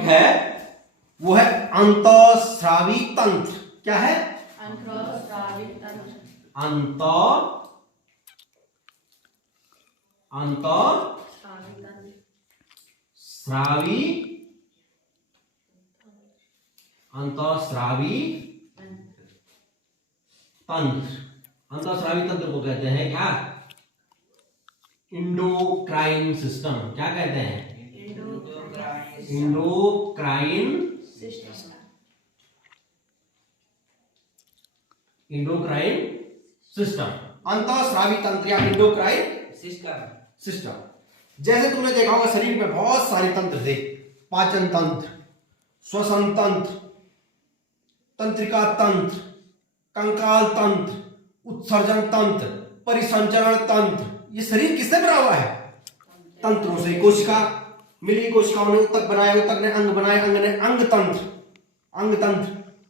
है वो है अंतःस्रावी तंत्र। क्या है? अंतःस्रावी तंत्र। अंतःस्रावी तंत्र। अंतःस्रावी तंत्र को कहते हैं क्या? Endocrine system. क्या कहते हैं? Endocrine system. अंतःस्रावी तंत्र या इंडोक्राइन सिस्टम। जैसे तुमने देखा होगा शरीर में बहुत सारे तंत्र थे। पाचन तंत्र, श्वसन तंत्र, तंत्रिका तंत्र, कंकाल तंत्र, उत्सर्जन तंत्र, परिसंचरण तंत्र। ये शरीर किससे बना हुआ है? तंत्रों से। कोशिका मिली, कोशिकाओं ने ऊतक बनाया, ऊतक ने अंग बनाए, अंग ने अंग तंत्र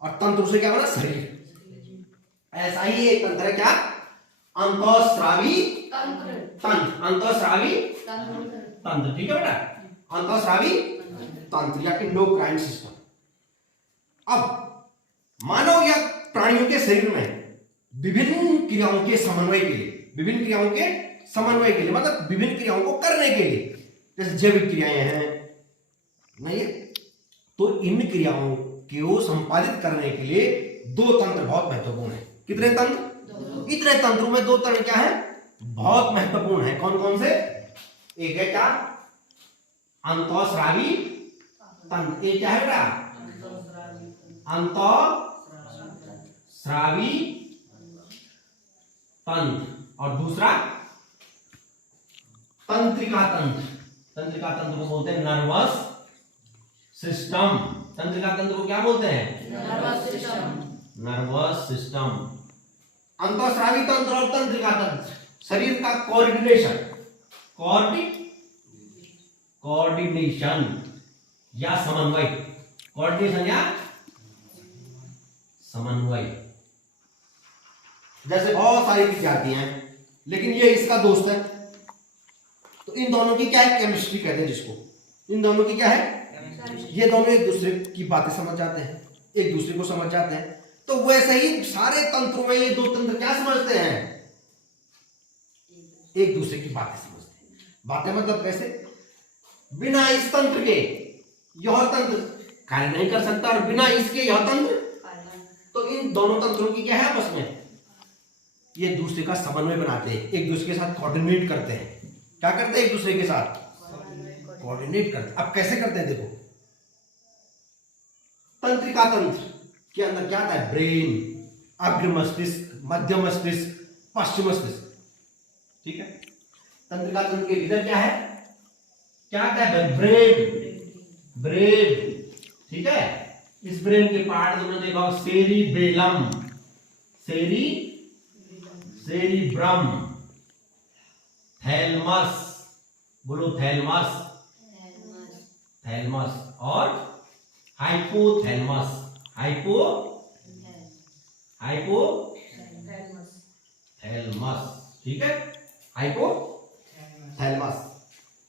और तंत्रों से क्या बना? शरीर। ऐसा ही एक तंत्र है क्या? अंतःस्रावी तंत्र। अंतःस्रावी तंत्र। ठीक है बेटा, अंतःस्रावी तंत्र या इंडोक्राइन सिस्टम। अब मानव या प्राणियों के शरीर में विभिन्न क्रियाओं के समन्वय के लिए मतलब विभिन्न क्रियाओं को करने के लिए, जैसे जैविक क्रियाएं हैं नहीं, तो इन क्रियाओं को संपादित करने के लिए दो तंत्र बहुत महत्वपूर्ण है। कितने तंत्र? इतने तंत्रों में दो तंत्र क्या है? बहुत महत्वपूर्ण है। कौन कौन से? एक है क्या? अंतःस्रावी तंत्र। एक क्या है बेटा? अंतःस्रावी तंत्र। और दूसरा तंत्रिका तंत्र। तंत्रिका तंत्र को बोलते हैं नर्वस सिस्टम। तंत्रिका तंत्र को क्या बोलते हैं? Nervous system. अंतःस्रावी तंत्र और तंत्रिका तंत्र शरीर का कोऑर्डिनेशन या समन्वय। जैसे बहुत सारी चीजें आती हैं, लेकिन ये इसका दोस्त है, तो इन दोनों की क्या है? केमिस्ट्री कहते हैं जिसको। इन दोनों की क्या है? ये दोनों एक दूसरे की बातें समझ जाते हैं, एक दूसरे को समझ जाते हैं। तो वैसे ही सारे तंत्रों में ये दो तंत्र क्या समझते हैं? एक दूसरे की बातें समझते हैं। बातें मतलब कैसे? बिना इस तंत्र के यह तंत्र कार्य नहीं कर सकता, और बिना इसके यह तंत्र। तो इन दोनों तंत्रों की क्या है? आपस में ये दूसरे का समन्वय बनाते हैं, एक दूसरे के साथ कोऑर्डिनेट करते हैं। क्या करते हैं? एक दूसरे के साथ कोऑर्डिनेट करते हैं। अब कैसे करते हैं देखो। तंत्रिका तंत्र के अंदर क्या आता है? ब्रेन, अग्र मस्तिष्क, मध्य मस्तिष्क, पश्चिम मस्तिष्क। ठीक है। तंत्रिका तंत्र के भीतर क्या है? क्या आता है? ब्रेन। ठीक है। इस ब्रेन के पार्ट तुमने देखा हो, सेरिब्रम, थैलमस, बोलो थैलमस, और हाइपोथैलमस। ठीक है, हाइपोथैलमस।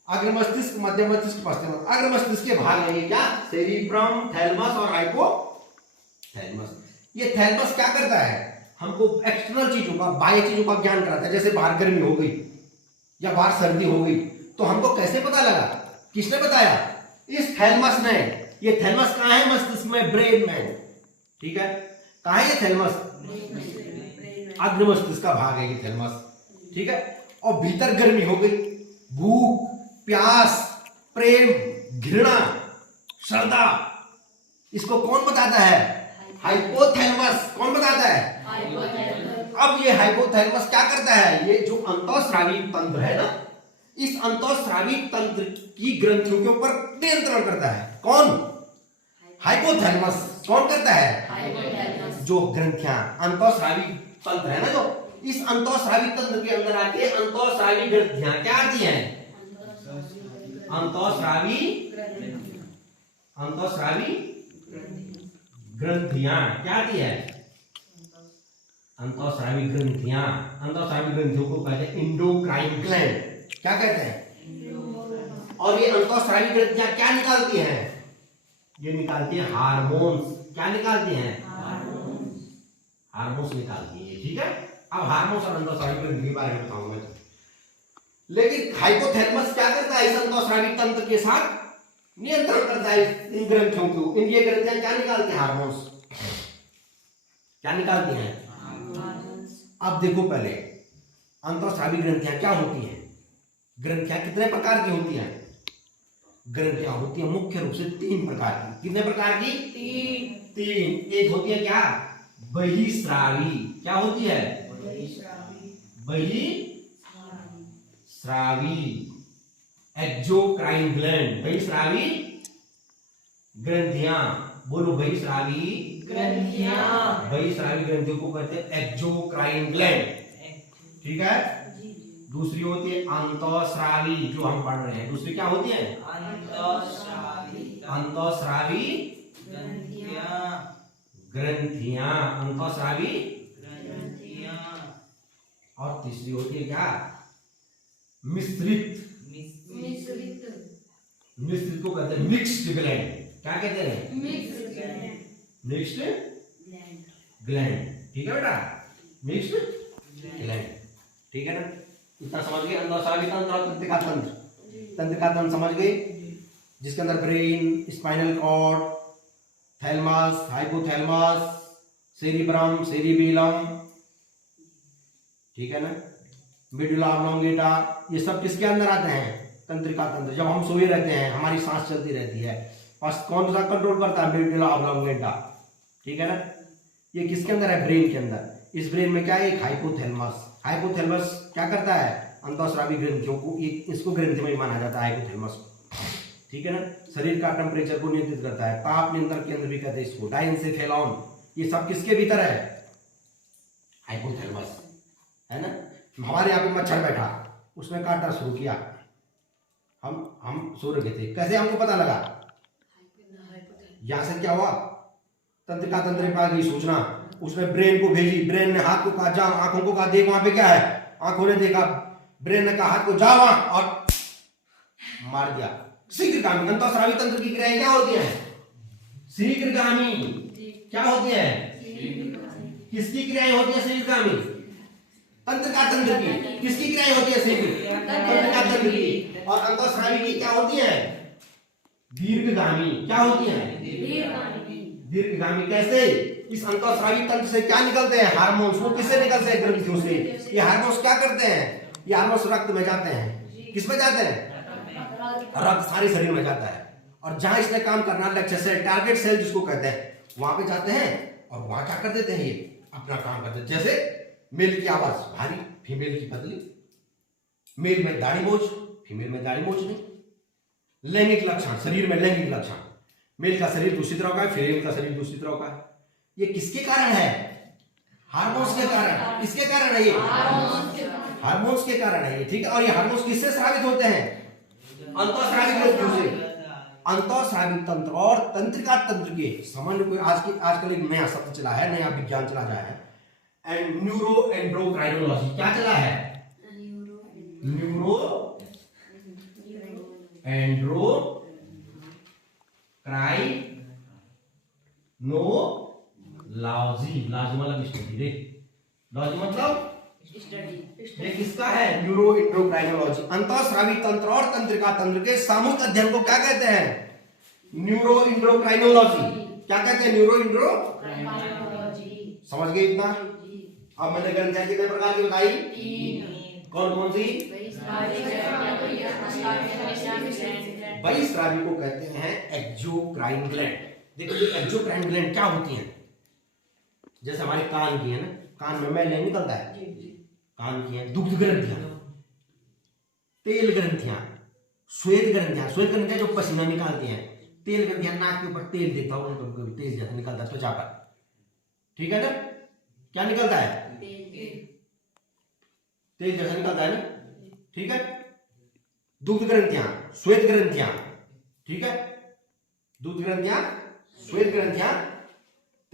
अग्र मस्तिष्क, मध्य मस्तिष्क, पश्चिम मस्तिष्क। अग्र मस्तिष्क के भाग है ये क्या? सेरिब्रम, थैलमस और हाइपोथैलमस। ये थैलमस क्या करता है? हमको एक्सटर्नल चीजों का, बाह्य चीजों का ज्ञान कराता है। जैसे बाहर गर्मी हो गई या बाहर सर्दी हो गई, तो हमको कैसे पता लगा? किसने बताया? इस थैलमस ने। ये थैलमस कहां है? मस्तिष्क में, ब्रेन में। ठीक है। कहां है ये थैलमस? अग्र मस्तिष्क का भाग है ये थैलमस। ठीक है। और भीतर गर्मी हो गई, भूख, प्यास, प्रेम, घृणा, श्रद्धा, इसको कौन बताता है? हाइपोथैलेमस। कौन बताता है? अब ये हाइपोथैलेमस क्या करता है? ये जो अंतःस्रावी तंत्र है ना, इस अंतःस्रावी तंत्र की ग्रंथियों के ऊपर नियंत्रण करता है। कौन? हाइपोथैलेमस। कौन करता है? जो ग्रंथियां, अंतःस्रावी तंत्र है ना, जो इस अंतःस्रावी तंत्र के अंदर आती है, अंतःस्रावी ग्रंथियां क्या आती हैं? अंतःस्रावी ग्रंथियां क्या आती है? अंतःस्रावी ग्रंथियां। अंतःस्रावी ग्रंथियों को कहते हैं इंडोक्राइन ग्लैंड। क्या कहते हैं? और ये अंतःस्रावी ग्रंथियां क्या निकालती हैं? ये निकालती है हार्मोन्स। क्या निकालती हैं? हार्मोन्स। हार्मोन्स निकालती है, ठीक है। अब हार्मोन्स और अंतःस्रावी ग्रंथि के बारे में बताऊंगा मैं। लेकिन हाइपोथैलेमस क्या करता है? इस अंतःस्रावी तंत्र के साथ नियंत्रण करता है इन ग्रंथियों को। इन ये ग्रंथियां क्या निकालती हैं? हार्मोन्स। क्या निकालती हैं? हार्मोन्स। अब देखो पहले अंतःस्रावी ग्रंथियां क्या होती हैं। ग्रंथियां कितने प्रकार की होती हैं? ग्रंथियां होती हैं मुख्य रूप से 3 प्रकार की। कितने प्रकार की? 3। एक होती है क्या? बहिस्रावी। क्या होती है? बहिस्रावी। Exocrine gland. बहिस्रावी ग्रंथियां। बोलो बहिस्रावी ग्रंथियां। बहिस्रावी ग्रंथियों को कहते हैं एक्सोक्राइन ग्लैंड, ठीक है। दूसरी होती है अंतःस्रावी, जो हम पढ़ रहे हैं। दूसरी क्या होती है? अंतःस्रावी ग्रंथियां। अंतःस्रावी ग्रंथियां। और तीसरी होती है क्या? मिश्रित। मिश्रित को कहते हैं मिक्स्ड ग्लैंड। क्या कहते हैं? मिक्स्ड ग्लैंड, ठीक है बेटा। मिक्स्ड ग्लैंड, ठीक है ना। इतना समझ गए? अंतःस्रावी तंत्र और तंत्रिका तंत्र। तंत्रिका तंत्र समझ गए, जिसके अंदर brain, spinal cord, thalamus, hypothalamus, cerebrum, cerebellum, ठीक है ना, मेडुला ऑब्लोंगेटा, ये सब किसके अंदर आते हैं? तंत्रिका तंत्र। जब हम सोए रहते हैं, हमारी सांस चलती रहती है, बस कौन सा कंट्रोल करता है? मेडुला ऑब्लोंगेटा, ठीक है ना। ये किसके अंदर है? ब्रेन के अंदर। इस ब्रेन में क्या है? एक हाइपोथैलेमस। हाइपोथैलेमस क्या करता है? अंतःस्रावी ग्रंथियों को, एक इसको ग्रंथि में माना जाता है हाइपोथैलेमस, ठीक है ना। शरीर का टेम्परेचर को नियंत्रित करता है। ताप नियंत्रण केंद्र भी कहते हैं इसको। डाइंसेफेलॉन, ये सब किसके भीतर है? हाइपोथैलेमस, है ना। हमारे यहाँ पे मच्छर बैठा, उसने काटना शुरू किया, हम सो रहे थे, कैसे हमको पता लगा? यहां से क्या हुआ? तंत्रिका तंत्र में आ गई सूचना, उसने ब्रेन को भेजी। ब्रेन ने हाथ को कहा जा, आंखों को कहा देख वहां पे क्या है। आंखों ने देखा, ब्रेन ने कहा हाथ को जा वहां, और मार दिया। शीघ्रगामी। अंतःस्रावी तंत्र की क्रियाएं क्या होती हैं? शीघ्रगामी। क्या होती है? किसकी क्रियाएं होती है शीघ्रगामी? तंत्रिका तंत्र की। किसकी क्रियाएं होती है शीघ्र? तंत्रिका तंत्र की। और अंतःस्रावी की क्या होती है? दीर्घगामी। क्या होती है? दीर्घगामी। कैसे? इस अंतःस्रावी तंत्र से क्या निकलते हैं? हार्मोन्स। वो किससे निकलते हैं? ग्रंथियों से। ये हार्मोन्स क्या करते हैं? ये हार्मोन्स रक्त में जाते हैं। किस में जाते हैं? रक्त सारे शरीर में जाता है, और जहां इसने काम करना, लक्ष्य सेल, टारगेट सेल जिसको कहते हैं, वहां पे जाते हैं और वहां क्या कर देते हैं? ये अपना काम करते हैं। जैसे मेल की आवाज भारी, फीमेल की पतली। मेल में दाढ़ी मूंछ, फीमेल में दाढ़ी मूंछ नहीं। लैंगिक लक्षण, शरीर में लैंगिक लक्षण, मेल का शरीर दूसरी तरह का है, फीमेल का शरीर दूसरी तरह का है। ये किसके कारण है? हार्मोन्स के कारण। किसके कारण है ये? हार्मोन्स के कारण है ये, ठीक है। और ये हार्मोन्स किससे स्रावित होते हैं? अंतःस्रावी ग्रंथियों से। अंतःस्रावी तंत्र और तंत्रिका तंत्र के संबंध को आजकल एक नया शब्द चला है, नया विज्ञान चला जाए है, एंड न्यूरो एंड्रोक्राइनोलॉजी। क्या चला है? न्यूरो एंड्रोक्राइनोलॉजी। लॉजी मतलब स्टडी, देख लॉजी मतलब ये किसका है? न्यूरो एंड्रोक्राइनोलॉजी। अंतःस्रावी तंत्र और तंत्रिका तंत्र के सामूहिक अध्ययन को क्या कहते हैं? न्यूरो एंड्रोक्राइनोलॉजी। क्या कहते हैं? न्यूरो एंड्रोक्राइनोलॉजी। समझ गए इतना? अब मैंने ग्रंथियां कितने प्रकार की बताई? 3। कौन कौन सी? बहिस्रावी को कहते हैं एक्सोक्राइन ग्लैंड। देखो ये एक्सोक्राइन ग्लैंड क्या होती हैं? जैसे हमारे कान की है ना, कान में मैल नहीं निकलता है, कान की है। दुग्ध ग्रंथियां, तेल ग्रंथियां, श्वेत ग्रंथियां। श्वेत ग्रंथियां जो पसीना निकालती हैं। तेल ग्रंथियां नाक के ऊपर तेल देता हूं, कभी तेल जैसा निकलता है त्वचा पर, ठीक है ना। क्या निकलता है? तेल जैसा निकलता है ना, ठीक है। दुग्ध ग्रंथियां, श्वेत ग्रंथियां, ठीक है। दुग्ध ग्रंथियां, श्वेत ग्रंथियां,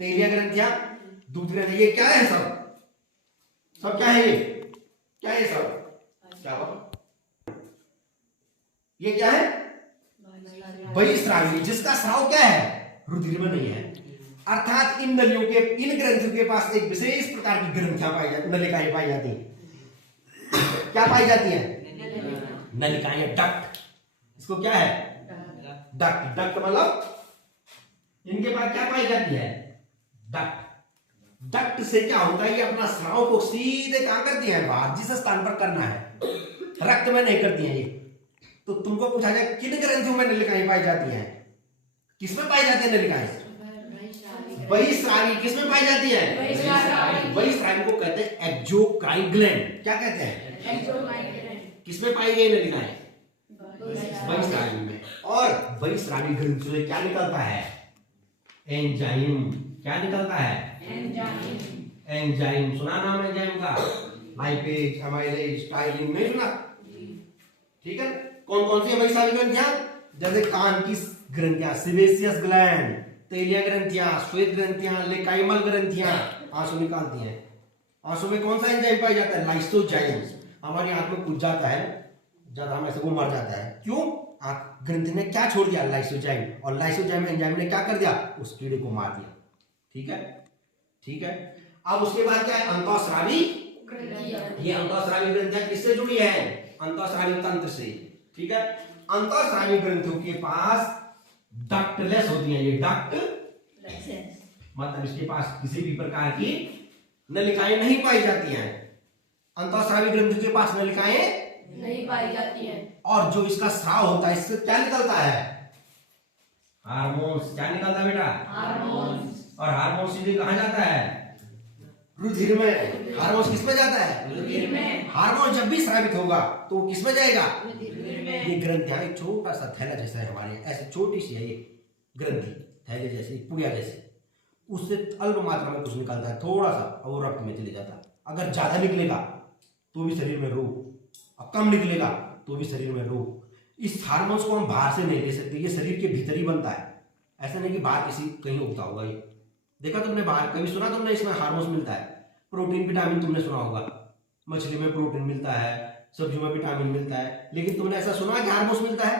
तेलिया ग्रंथियां, दुग्ध ग्रंथियां। ये क्या है? सब क्या है? ये क्या है? सब क्या हुआ? ये क्या है? बहिस्रावी, जिसका स्राव क्या है, रुधिर में नहीं है। अर्थात इन नलियों के, इन ग्रंथियों के पास एक विशेष प्रकार की ग्रंथियां पाई जाती, नलिकाएं पाई जाती हैं। क्या पाई जाती हैं? नलिकाएं, डक्ट। इसको क्या है? डक्ट। डक्ट मतलब इनके पास क्या पाई जाती है? डक्ट। डक्ट से क्या होता है, ये अपना स्राव को सीधे कहां करती है? बाहर, जिस स्थान पर करना है, रक्त में नहीं करती है ये। तो तुमको पूछा जाए किन ग्रंथियों में नलिकाएं पाई जाती हैं? किसमें पाई जाती है नलिकाएं? बहिस्रावी। किसमें पाई जाती है? बहिस्रावी को कहते हैं एक्सोक्राइन ग्लैंड। क्या कहते हैं? किसमें पाई गई नलिकाएं? बहिस्रावी में। और बहिस्रावी ग्रंथि से क्या निकलता है? एंजाइम। क्या निकलता है? एंजाइम। सुना नाम एंजाइम का? लाइपेज, अमाइलेज, टाइलिन, नहीं सुना? ठीक है। कौन कौन सी बहिस्रावी ग्रंथियां? जैसे कान की ग्रंथियां, सेबेसियस ग्लैंड, तेलिया ग्रंथियां, श्वेत ग्रंथियां, लेकाइमल ग्रंथियां आंसू निकालती हैं। आंसू में कौन सा एंजाइम पाया जाता है? लाइसोजाइम। हमारी आंख में कुछ जाता है, जब हम ऐसे वो मर जाता है, क्यों? आंख ग्रंथि ने क्या छोड़ दिया? लाइसोजाइम। और लाइसोजाइम एंजाइम ने क्या कर दिया? उस कीड़े को मार दिया। ठीक है, ठीक है। अब उसके बाद क्या है? अंतःस्रावी। ये अंतःस्रावी ग्रंथियां किससे जुड़ी है? अंतःस्रावी तंत्र से। ठीक है। अंतःस्रावी ग्रंथियों के पास डक्टलेस होती है। ये डक्ट मतलब इसके पास किसी भी प्रकार की नलिकाएं नहीं पाई जाती हैं। अंतःस्रावी ग्रंथियों के पास नलिकाएं नहीं पाई जाती है। और जो इसका स्राव होता है, इससे क्या निकलता है? हार्मोन्स। क्या निकलता है बेटा? हार्मोन्स। और हार्मोन सीधे कहां जाता है? रुधिर में। हार्मोन किस में जाता है? रुधिर में। हार्मोन जब भी स्रावित होगा तो वो किस में जाएगा? रुधिर में। ये ग्रंथियां एक छोटा सा थैला जैसा है हमारे, ऐसे छोटी सी है ये ग्रंथि, थैले जैसी, पुड़िया जैसी। उससे अल्प मात्रा में कुछ निकलता है, थोड़ा सा, और वो रक्त में चले जाता है। अगर ज्यादा निकलेगा तो भी शरीर में रोग, और कम निकलेगा तो भी शरीर में रोग। इस हार्मोन्स को हम बाहर से नहीं ले सकते, ये शरीर के भीतर ही बनता है। ऐसा नहीं कि बाहर किसी कहीं उगता होगा। ये देखा तुमने बाहर, कभी सुना तुमने इसमें हार्मोन्स मिलता है? प्रोटीन, विटामिन तुमने सुना होगा, मछली में प्रोटीन मिलता है, सब्जियों में विटामिन मिलता है, लेकिन तुमने ऐसा सुना कि हार्मोन्स मिलता है?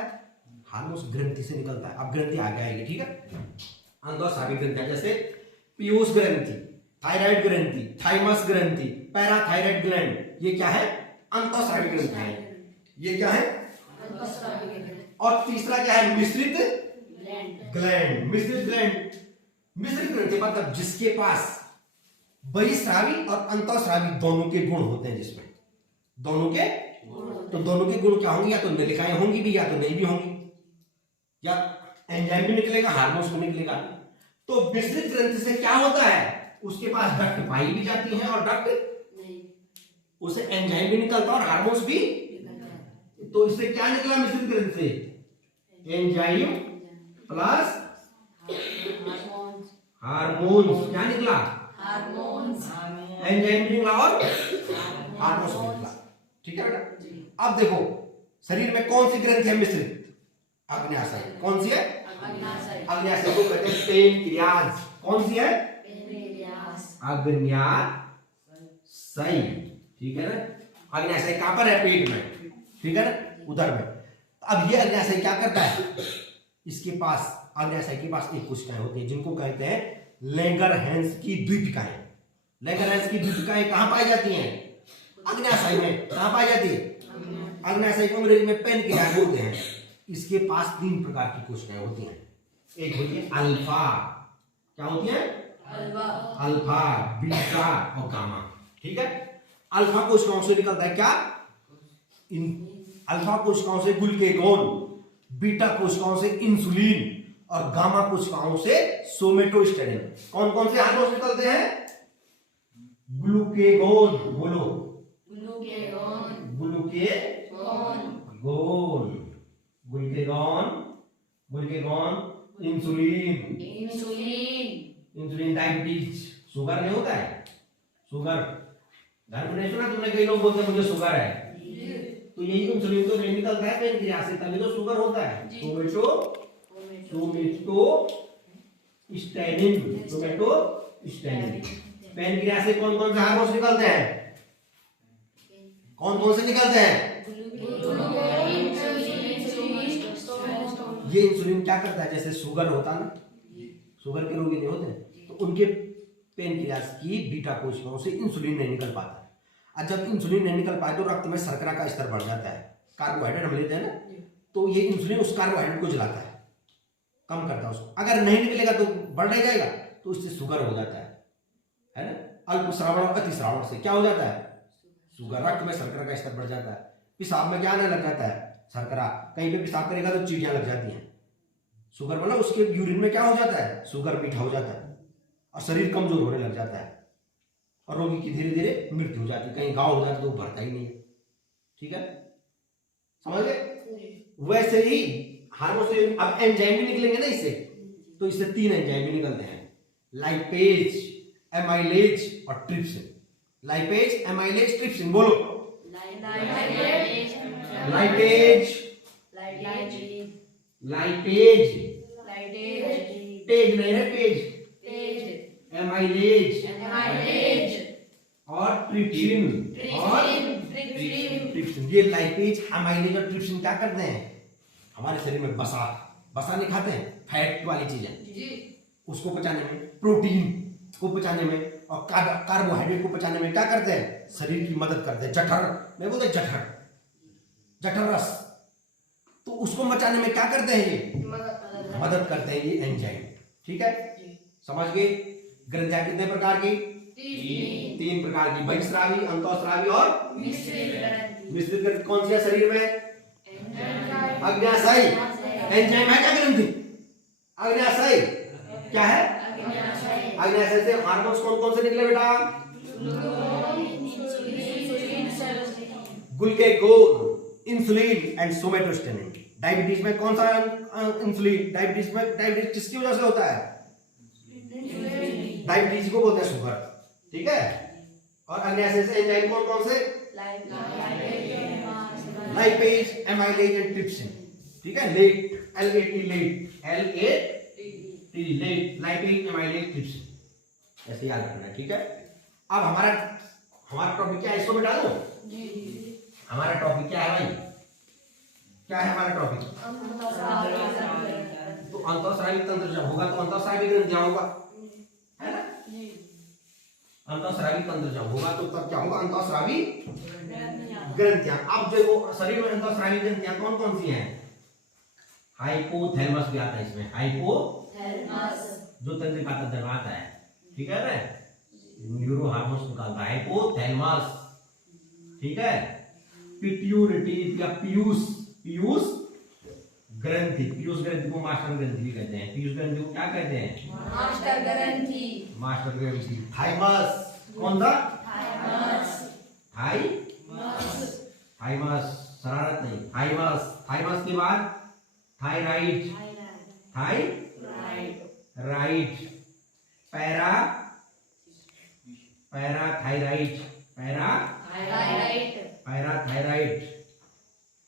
हार्मोन्स ग्रंथि से निकलता है। अब ग्रंथि आगे आएगी, ठीक है। अंतःस्रावी ग्रंथियां जैसे पीयूष ग्रंथि, थायराइड ग्रंथि, थाइमस ग्रंथि, पैराथायराइड ग्लैंड, ये क्या है? अंतःस्रावी ग्रंथि है। ये क्या है? और तीसरा क्या है? मिश्रित ग्लैंड। मिश्रित ग्लैंड, मिश्रित ग्रंथि मतलब जिसके पास बहिस्रावी और अंतःस्रावी दोनों के गुण होते हैं, जिसमें दोनों के, तो दोनों के गुण क्या होंगे? या तो नलिकाएं होंगी भी, या तो नहीं भी होंगी, या एंजाइम भी निकलेगा, हार्मोन्स भी निकलेगा। तो मिश्रित ग्रंथि से क्या होता है? उसके पास डक्ट पाई भी जाती है और डक्ट नहीं, उसे एंजाइम भी निकलता है और हार्मोन्स भी। तो इससे क्या निकला मिश्रित ग्रंथि से? Enzyme plus hormones. क्या निकला? हार्मोन्स। एंजाइम भी निकला और हार्मोन्स भी निकला। ठीक है बेटा। अब देखो शरीर में कौन सी ग्रंथि है मिश्रित? अग्न्याशय। कौन सी है? अग्न्याशय को कहते हैं पेनक्रियाज। कौन सी है? अग्न्याशय। ठीक है ना। अग्न्याशय कहां पर है? पेट में। ठीक है ना, उधर में। अब ये अग्न्याशय क्या करता है? इसके पास, अग्न्याशय के पास एक कोशिकाएं होती है जिनको कहते हैं लैंगरहैंस की द्वीपिकाएं। लैंगरहैंस की द्वीपिकाएं कहां पाई जाती हैं? अग्न्याशय में। कहां पाई जाती है? अग्न्याशय को अंग्रेजी में पेनक्रियाज बोलते हैं। इसके पास 3 प्रकार की कोशिकाएं होती हैं। एक होती है अल्फा। क्या होती है? अल्फा, बीटा और गामा। ठीक है। अल्फा कोशिकाओं से निकलता है क्या? अल्फा कोशिकाओं से ग्लूकेगॉन, बीटा कोशिकाओं से इंसुलिन और गामा कोशिकाओं से सोमेटोस्टेरिन। कौन कौन से हार्मोन निकलते हैं? ग्लूकेगॉन, बोलो। Glucagon, insulin. Insulin diabetes, sugar नहीं होता है? शुगर घर में नहीं सुना तुमने? कई लोग बोलते हैं मुझे शुगर है, तो यही इंसुलिन तो नहीं निकलता है पेनक्रियाज से, तभी तो शुगर होता है। सोमेटोस्टेरिन। पेनक्रियाज से कौन कौन से हार्मोन्स निकलते हैं? कौन कौन से निकलते हैं? ये इंसुलिन क्या करता है, जैसे शुगर होता ना, शुगर के रोगी नहीं होते, तो उनके पेनक्रियास की बीटा कोशिकाओं से इंसुलिन नहीं निकल पाता है। और जब इंसुलिन नहीं निकल पाए तो रक्त में शर्करा का स्तर बढ़ जाता है, कार्बोहाइड्रेट हम लेते हैं ना, तो ये इंसुलिन उस कार्बोहाइड्रेट को जलाता है, कम करता है उसको। अगर नहीं निकलेगा तो बढ़ नहीं जाएगा, तो इससे शुगर हो जाता है ना। अल्प श्रावण और अति श्रावण से क्या हो जाता है, शुगर, रक्त में शर्करा का स्तर बढ़ जाता है। पेशाब में क्या आने लग जाता है, शर्करा। कहीं पे पेशाब करेगा तो चीटियां लग जाती हैं, शुगर मतलब उसके यूरिन में क्या हो जाता है, शुगर मीठा हो जाता है, और शरीर कमजोर होने लग जाता है, और रोगी की धीरे धीरे मृत्यु हो जाती है। कहीं घाव हो जाता है तो भरता ही नहीं है। ठीक है, समझ गए। वैसे ही हार्मोन से अब एंजाइम भी निकलेंगे ना इससे, तो इससे 3 एंजाइम भी निकलते हैं, लाइपेज, एमाइलेज और ट्रिप्सिन। लाइपेज, एमाइलेज, ट्रिप्सिन, बोलो। लाइपेज, लाइपेज, पेज नहीं है, पेज, एमाइलेज और ट्रिप्सिन, ट्रिप्सिन। ये लाइपेज, एमाइलेज और ट्रिप्सिन क्या करते हैं, हमारे शरीर में बसा नहीं खाते हैं, फैट वाली चीजें, उसको पचाने में, प्रोटीन को पचाने में, और कार्बोहाइड्रेट को पचाने में क्या करते हैं, शरीर की मदद करते हैं। जठर मैं बोलते जठर रस, तो उसको मचाने में क्या करते हैं, ये मदद करते हैं, ये एंजाइम। ठीक है, समझ गए। ग्रंथियां कितने प्रकार की, 3 प्रकार की, बहिस्रावी, अंतःस्रावी और मिश्रित ग्रंथि। कौन सी है शरीर में, अग्न्याशयी। एंजाइम है क्या ग्रंथि, अग्न्याशयी। क्या है, अग्न्याशय से हार्मोन्स कौन कौन से निकले बेटा, glucagon, insulin and somatostatin. Diabetes में कौन सा इंसुलिन, डायबिटीज किसकी वजह से होता है, डायबिटीज को बोलते हैं शुगर। ठीक है, और अग्न्याशय से एंजाइम कौन कौन से, लाइपेज, एमाइलेज एंड ट्रिप्सिन। ठीक है, late, L8 late, lipase, amylase, trypsin, ऐसे याद रखना है। ठीक है, अब हमारा टॉपिक क्या है, इसको मिटा दो। हमारा टॉपिक क्या है भाई, क्या है हमारा टॉपिक, तो अंतःस्रावी तंत्र जब होगा तो अंतःस्रावी ग्रंथियां होगा, है ना। अंतःस्रावी तंत्र जब होगा तो तब क्या होगा, अंतःस्रावी ग्रंथियां। अब देखो शरीर में अंतःस्रावी ग्रंथियां कौन कौन सी हैं, हाइपोथैलेमस भी आता है इसमें, हाइपोथैलेमस जो तंत्रिका का दरवाजा है। ठीक है ना, न्यूरो हार्मोन्स निकालता है, हाइपोथैलेमस। ठीक है, पिट्यूटरी या पीयूष ग्रंथि को मास्टर ग्रंथि भी कहते हैं। पीयूष ग्रंथि को क्या कहते हैं, मास्टर ग्रंथि। थाइमस, कौन सा, थाइमस, शरारत नहीं, थाइमस के बाद थायराइड, पैराथायराइड,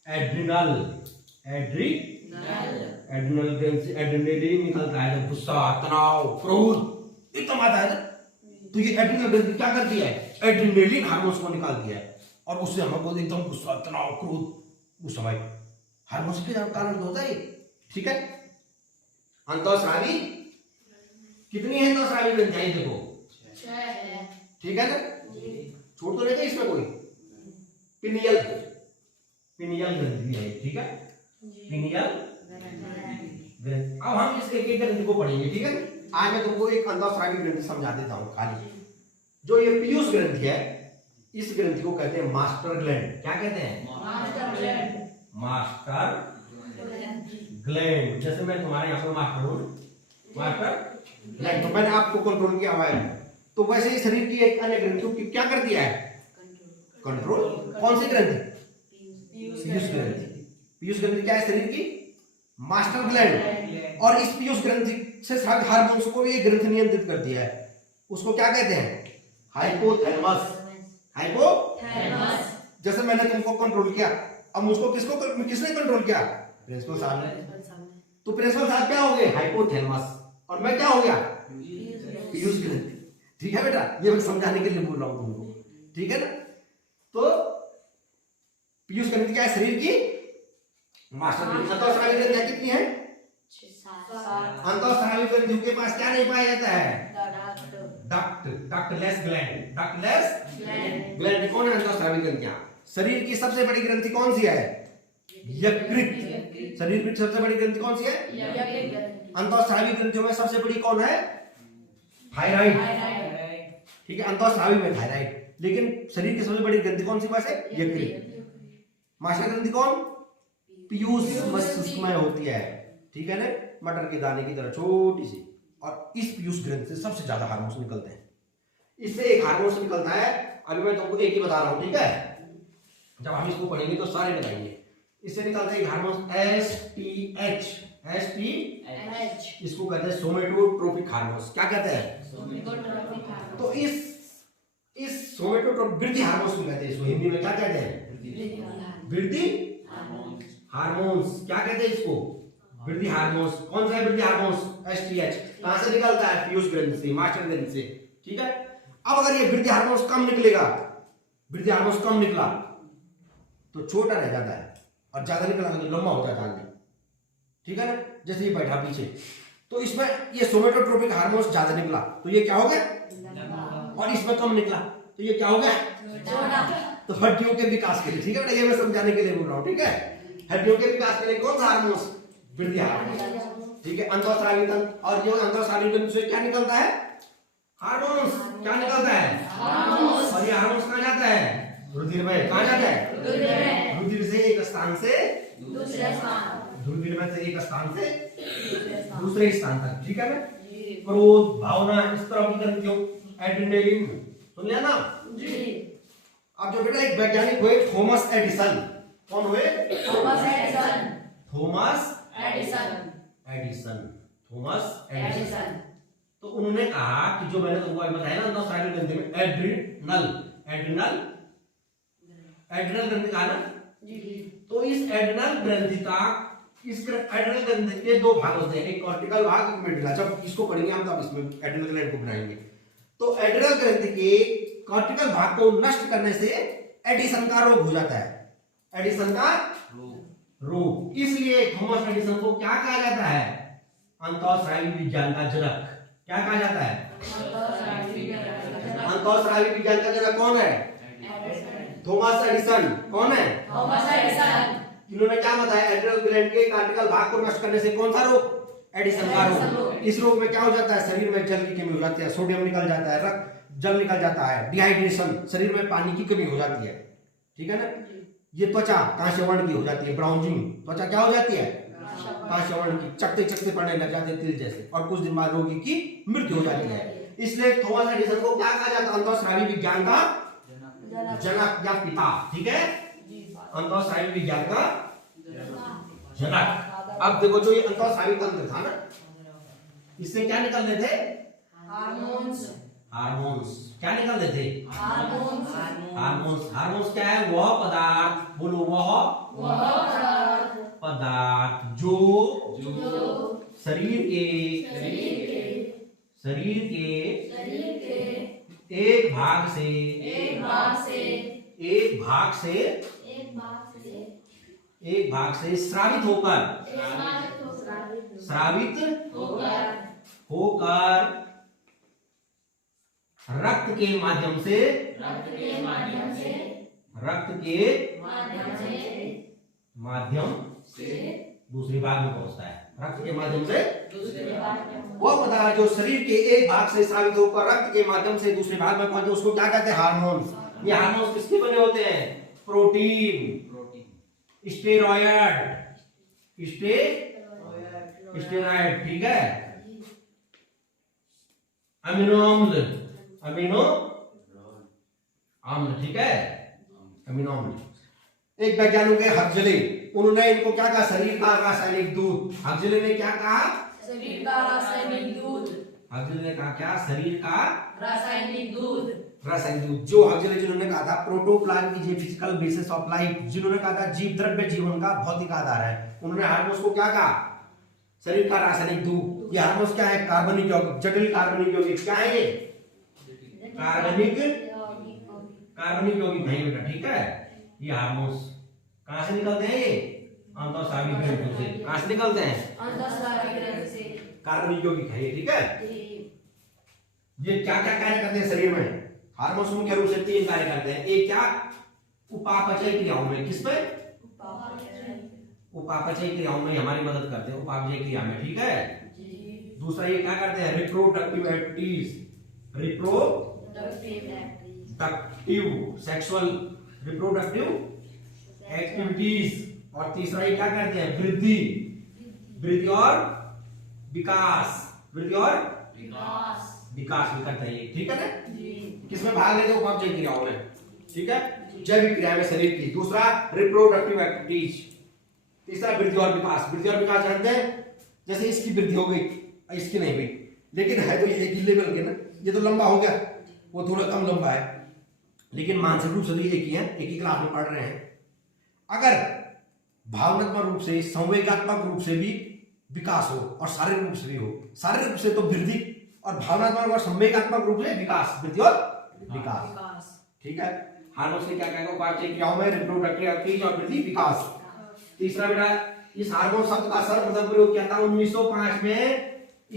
एड्रिनल ग्रंथि, एड्रेनलिन निकलता है जब गुस्सा, तनाव, क्रोध एकदम आता है ना, तो ये एड्रिनल ग्रंथि क्या करती है, एड्रेनलिन हार्मोन्स को निकालती है, और उससे हम बोलते एकदम गुस्सा, तनाव, क्रोध, उस समय हार्मोन्स के कारण होता है। ठीक है, अंतःस्रावी कितनी है, अंतःस्रावी ग्रंथियां देखो, 6 है। ठीक है ना, छोड़ तो नहीं इसमें कोई, पिनियल ग्रंथि है। ठीक है, पिनियल ग्रंथि। अब हम इस एक ग्रंथि को पढ़ेंगे। ठीक है, आज मैं तुमको एक अंतःस्रावी ग्रंथि समझा देता हूं खाली। जो ये पीयूष ग्रंथि है, इस ग्रंथि को कहते हैं मास्टर ग्लैंड। क्या कहते हैं, मास्टर ग्लैंड। जैसे मैं तुम्हारे यहाँ पर मास्टर ग्लैंड, तो मैंने आपको कंट्रोल किया हुआ है, तो वैसे ही शरीर की एक अन्य ग्रंथियों की क्या कर दिया है, कंट्रोल। कौन सी ग्रंथि, पीयूष ग्रंथि क्या है, शरीर की मास्टर ग्लैंड। और इस पीयूष ग्रंथि से हार्मोन्स को ये ग्रंथि नियंत्रित करती है, उसको क्या कहते हैं, हाइपोथैलेमस। जैसे मैंने तुमको कंट्रोल किया, अब मुझको किसने कंट्रोल किया, प्रिंसिपल साहब ने। तो प्रिंसिपल साहब क्या हो गए, हाइपोथैलेमस, और मैं क्या हो गया, पीयूष ग्रंथि। ठीक है बेटा, ये मैं समझाने के लिए बोल रहा हूं तुमको। ठीक है ना, तो पीयूष ग्रंथि क्या है, शरीर की मास्टर ग्लैंड। अंतःस्रावी ग्रंथियां कितनी है, अंतःस्रावी ग्रंथियों के पास क्या नहीं पाया जाता है? Ductless gland. कौन है अंतःस्रावी ग्रंथियां? शरीर की सबसे बड़ी ग्रंथि कौन सी है? यकृत। शरीर की सबसे बड़ी ग्रंथि कौन सी है? अंतःस्रावी ग्रंथियों में सबसे बड़ी कौन है? थायराइड। ठीक है, अंतःस्रावी में थायराइड, लेकिन शरीर की सबसे बड़ी ग्रंथि कौन सी पास है? यकृत। माशा ग्रंथि कौन? पीयूष मस्तिष्क में होती है, ठीक है ना, मटर के दाने की तरह छोटी सी। और इस पीयूष ग्रंथि से सबसे ज्यादा हार्मोन्स निकलते हैं। इससे एक हार्मोन निकलता है, अभी मैं तुमको एक ही बता रहा हूं, ठीक है, जब हम इसको पढ़ेंगे तो सारे बताएंगे। इससे निकलता है एक हार्मोन एसटीएच। इसको कहते हैं सोमेटोट्रोपिक हार्मोन्स। क्या कहते हैं? तो इस सोमेटोट्रोपिक वृद्धि हार्मोन्स को कहते हैं। इसको हिंदी में क्या कहते हैं? वृद्धि हार्मोन्स। क्या कहते हैं इसको? वृद्धि हार्मोन्स। कौन सा है वृद्धि हार्मोन्स? एसटीएच। कहां से निकलता है? पीयूष ग्रंथि से, मास्टर ग्रंथि से, ठीक है। अब अगर ये वृद्धि हार्मोन्स कम निकलेगा, वृद्धि हार्मोन्स कम निकला तो छोटा रह जाता है, और ज्यादा निकला तो लंबा हो जाता है, ठीक है ना, जैसे ये बैठा पीछे। तो इसमें ये सोमेटोट्रोपिक हार्मोन्स ज्यादा निकला तो ये क्या हो गया? और इसमें कम निकला तो ये क्या हो गया? तो हड्डियों के विकास के लिए, ठीक है बेटा, ये मैं समझाने के लिए बोल रहा हूं, ठीक है। हड्डियों के विकास के लिए कौन सा हार्मोन्स? वृद्धि हार्मोन्स, ठीक है। अंतःस्रावी तंत्र, और जो अंतःस्रावी तंत्र से क्या निकलता है? हार्मोन्स। क्या निकलता है? और ये हार्मोन्स कहां जाता है? रुधिर में। कहां जाता है? रुधिर से एक स्थान से दूसरे स्थान, रुधिर में से एक स्थान से दूसरे स्थान तक, ठीक है ना। क्रोध, भावना, इस तरह की ग्रंथियों, एड्रेनलिन, सुन लिया ना जी। अब जो बेटा एक वैज्ञानिक हुए थॉमस एडिसन। कौन हुए? Thomas Edison. तो उन्होंने कहा कि जो मैंने तुमको बताया ना, अंतःस्रावी ग्रंथि में एड्रिनल ग्रंथि कहा ना जी। तो इस एड्रिनल ग्रंथि का, इस एड्रिनल ग्रंथि के दो भाग होते हैं, एक कॉर्टिकल भाग, एक मेडुला। जब इसको पढ़ेंगे हम तब इसमें एड्रिनल ग्लैंड को बनाएंगे। तो एड्रिनल ग्रंथि के कॉर्टिकल भाग को नष्ट करने से एडिसन का रोग हो जाता है। एडिसन का रोग। इसलिए थॉमस एडिसन को क्या कहा जाता है? अंतःस्रावी विज्ञान का जनक। क्या कहा जाता है? अंतःस्रावी विज्ञान का जनक कौन है? Thomas Edison. कौन है? Thomas Edison. इन्होंने क्या बताया? एड्रिनल ग्लैंड के कॉर्टिकल भाग को नष्ट करने से कौन सा रोग? एडिसन का रोग। इस रोग में क्या हो जाता है? शरीर में जल की कमी हो जाती है, सोडियम निकल जाता है, रक्त जल निकल जाता है, डिहाइड्रेशन, शरीर में पानी की कमी हो जाती है, ठीक है ना। ये त्वचा कांस्य वर्ण की हो जाती है, ब्राउनिंग त्वचा क्या हो जाती है? कांस्य वर्ण की, चकते चकते पड़ने लग जाते हैं तिल जैसे, और कुछ दिन बाद रोगी की मृत्यु हो जाती है। इसलिए थॉमस एडिसन को क्या कहा जाता है? अंतःस्रावी विज्ञान का जनक या पिता, ठीक है, अंतःस्रावी विज्ञान का जनक। अब देखो, जो ये अंतःस्रावी तंत्र था ना, इससे क्या निकलते थे? हार्मोन्स। क्या निकलते थे? हार्मोन्स क्या है? वह पदार्थ, बोलो, वह पदार्थ जो शरीर के एक भाग से स्रावित होकर रक्त के माध्यम से दूसरे भाग में पहुंचता है। रक्त के माध्यम से वह पदार्थ जो शरीर के एक भाग से स्रावित होकर रक्त के माध्यम से दूसरे भाग में पहुंचे, उसको क्या कहते हैं? हार्मोन्स। ये हार्मोन्स किसके बने होते हैं? प्रोटीन, स्टेरॉयड, ठीक है, अमीनो अम्ल, ठीक है, अमीनो अम्ल। एक वैज्ञानिक है हक्सले, उन्होंने इनको क्या कहा? शरीर का रासायनिक दूध। हक्सले ने क्या कहा? शरीर का रासायनिक दूध। हक्सले ने कहा क्या? शरीर का रासायनिक दूध। जो हक्सले जिन्होंने कहा था protoplasm is a physical basis of life, जिन्होंने कहा था जीव द्रव्य जीवन का भौतिक आधार है, उन्होंने हार्मोन्स को क्या कहा? शरीर का रासायनिक दूध। ये हार्मोन्स क्या है? कार्बनिक यौगिक, जटिल कार्बनिक यौगिक। क्या है ये? कार्बनिक यौगिक नहीं बेटा, ठीक है। ये हार्मोन्स कहां से निकलते हैं? ये अंतःस्रावी ग्रंथियों से। कहां से निकलते हैं? अंतःस्रावी ग्रंथि से। कार्बनिक यौगिक है ये, ठीक है। जी। ये क्या क्या कार्य करते हैं शरीर में? हार्मोन्स मुख्य रूप से 3 कार्य करते हैं। एक क्या? उपापचय क्रियाओं में। किसमें? उपापचय क्रियाओं में हमारी मदद करते हैं, उपापचय क्रिया में, ठीक है। जी। दूसरा ये क्या करते हैं? Reproductive activities, reproductive sexual reproductive activities. और तीसरा ये क्या करते हैं? वृद्धि, वृद्धि और विकास, वृद्धि और विकास। विकास भी करते हैं ये, ठीक है ना। जी। किसमें भाग लेते हैं? उपापचय क्रियाओं में, ठीक है। जैविक क्रिया में शरीर की। दूसरा रिप्रोडक्टिव एक्टिविटीज। तीसरा वृद्धि और विकास। वृद्धि और विकास जानते हैं, जैसे इसकी वृद्धि हो गई, इसकी नहीं हुई, लेकिन है तो ये एक ही लेवल के ना। ये तो लंबा हो गया, वो थोड़ा कम लंबा है, लेकिन मानसिक रूप से तो एक ही है, एक ही क्लास में पढ़ रहे हैं। अगर भावनात्मक रूप से, संवेगात्मक रूप से भी विकास हो और शारीरिक रूप से भी हो। शारीरिक रूप से तो वृद्धि और भावनात्मक और संवेगात्मक रूप से विकास, वृद्धि और विकास, ठीक है। हार्मोन्स ने क्या क्या उपापचय क्रियाओं में रिप्रोडक्टिव एक्टिविटीज और वृद्धि विकास। तीसरा बेटा, इस हार्मोन शब्द का सर्वप्रथम प्रयोग किया था 1905 में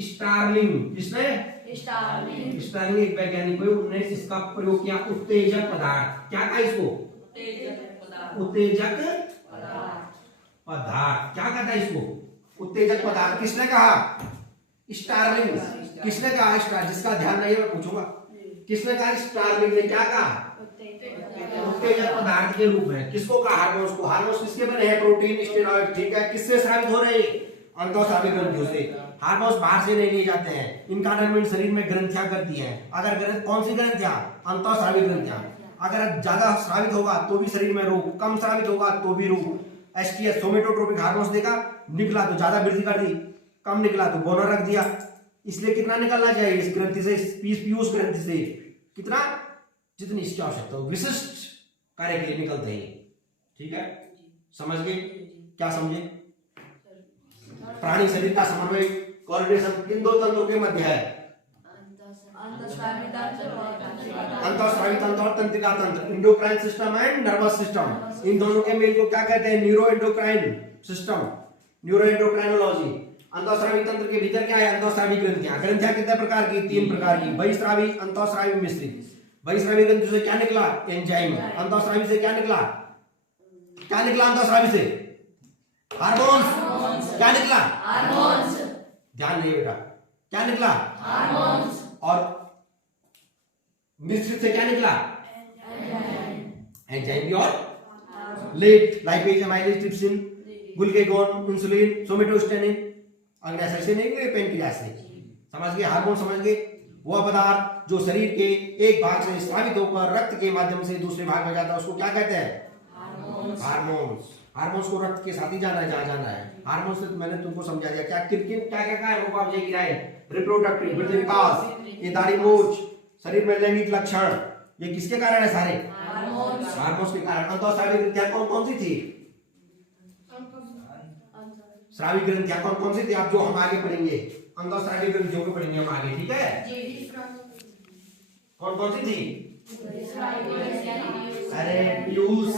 स्टार्लिंग। किसने? स्टार्लिंग। स्टार्लिंग एक वैज्ञानिक हुए, उन्होंने इसका प्रयोग किया उत्तेजक पदार्थ। क्या कहा इसको? उत्तेजक पदार्थ। क्या कहता है इसको? उत्तेजक पदार्थ। किसने कहा? स्टार्लिंग। किसने कहा? स्टार, जिसका ध्यान नहीं है मैं पूछूंगा, किसने कहा? स्टार्लिंग ने क्या कहा? उत्तेजक पदार्थ के रूप में। किसको कहा? हार्मोन्स को। हार्मोन्स किसके बने हैं? प्रोटीन, स्टेरॉइड, ठीक है। किससे स्रावित हो रहे हैं? अंतःस्रावी ग्रंथियों से। हार्मोन्स बाहर से नहीं लिए जाते हैं, इनका निर्माण शरीर में ग्रंथियां करती हैं। अगर ग्रंथ, कौन सी ग्रंथियां? अंतःस्रावी ग्रंथियां। अगर ज्यादा स्रावित होगा तो भी शरीर में रोग, कम स्रावित होगा तो भी रोग। एसटीएस सोमेटोट्रोपिक हार्मोन्स देखा, निकला तो ज्यादा वृद्धि कर दी, कम निकला तो बोनर रख दिया। इसलिए कितना निकलना चाहिए इस ग्रंथि से, पीयूष ग्रंथि से? कितना? जितनी इसकी आवश्यकता हो, विशिष्ट कार्य के लिए निकलते हैं, ठीक है। समझ गए? क्या समझे? प्राणी शरीर का समन्वय, कोऑर्डिनेशन किन दो तंत्रों के मध्य है? अंतःस्रावी तंत्र और तंत्रिका तंत्र। अंतःस्रावी तंत्र और तंत्रिका तंत्र, endocrine system and nervous system. इन दोनों के मेल को क्या कहते हैं? Neuro endocrine system, neuro endocrinology. अंतःस्रावी तंत्र के भीतर क्या है? अंतःस्रावी ग्रंथियां। ग्रंथियां कितने प्रकार की? 3 प्रकार की, बहिस्रावी, अंतःस्रावी, मिश्रित। बहिस्रावी ग्रंथि से क्या निकला? एंजाइम। अंतःस्रावी से क्या निकला? क्या निकला अंतःस्रावी से? हार्मोन्स। क्या निकला? हार्मोन्स। ध्यान नहीं बेटा, क्या निकला? हार्मोन्स। और मिश्रित से क्या निकला? एंजाइम भी और लेट, lipase, amylase, trypsin, glucagon, insulin, somatostatin, अग्नेसाइड से नहीं, पेनक्रियास से। समझ गए? हार्मोन समझ गए? वह पदार्थ जो शरीर के एक भाग से स्रावित होकर रक्त के माध्यम से दूसरे भाग में जाता है, उसको क्या कहते हैं? हार्मोन्स। हार्मोन्स को रक्त के साथ ही जाना है जहां जाना है। हार्मोन्स से मैंने तुमको समझा दिया। क्या किन किन क्या क्या है? उपापचय क्रियाएं, रिप्रोडक्टिव, वृद्धि, विकास, ये दाढ़ी मूंछ, शरीर में लैंगिक लक्षण, ये किसके कारण है? सारे हार्मोन्स। हार्मोन्स के कारण। अंतःस्रावी ग्रंथियां कौन कौन सी थी? स्रावी ग्रंथियां कौन कौन सी थी? आप जो हम आगे पढ़ेंगे, अंतःस्रावी ग्रंथियों को पढ़ेंगे हम आगे, ठीक है। कौन कौन सी थी? अरे पीयूष,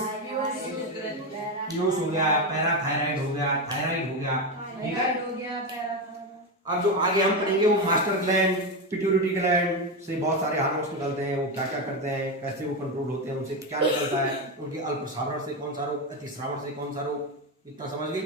पीयूष हो गया, पैराथायराइड हो गया, थायराइड हो गया, ठीक है। अब जो आगे हम पढ़ेंगे वो मास्टर ग्लैंड, पिट्यूटरी ग्लैंड से बहुत सारे हार्मोन्स निकलते हैं। वो क्या क्या करते हैं, कैसे वो कंट्रोल होते हैं, उनसे क्या निकलता है, उनके अल्पश्रावण से कौन सा रोग, अतिश्रावण से कौन सा रोग, इतना समझ गए?